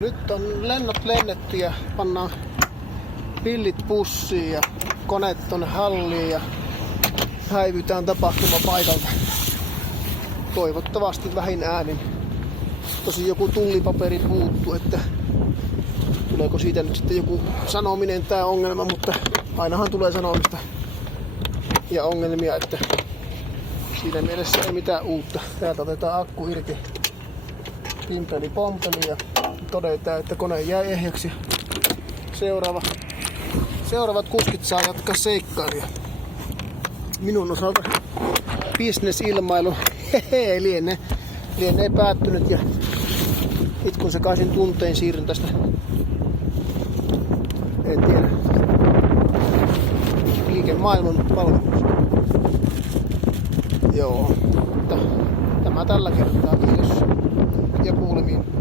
Nyt on lennot lennetty ja pannaan pillit pussiin ja koneet tonne halliin ja häivytään tapahtumapaikalta. Toivottavasti vähin äänin. Tosi joku tullipaperi puuttuu, että tuleeko siitä nyt sitten joku sanominen tää ongelma, mutta ainahan tulee sanomista ja ongelmia, että siinä mielessä ei mitään uutta. Täältä otetaan akku irti, pimpeli pompeli ja todetaan, että kone jäi ehjäksi. Seuraavat kuskit saa jatkaa seikkailuja. Minun osalta bisnesilmailu lienee päättynyt ja itkun sekaisin tuntein siirryn tästä. En tiedä. Liikemaailman palvelusta. Joo, mutta tämä tällä kertaa. Kiitos ja kuulemiin.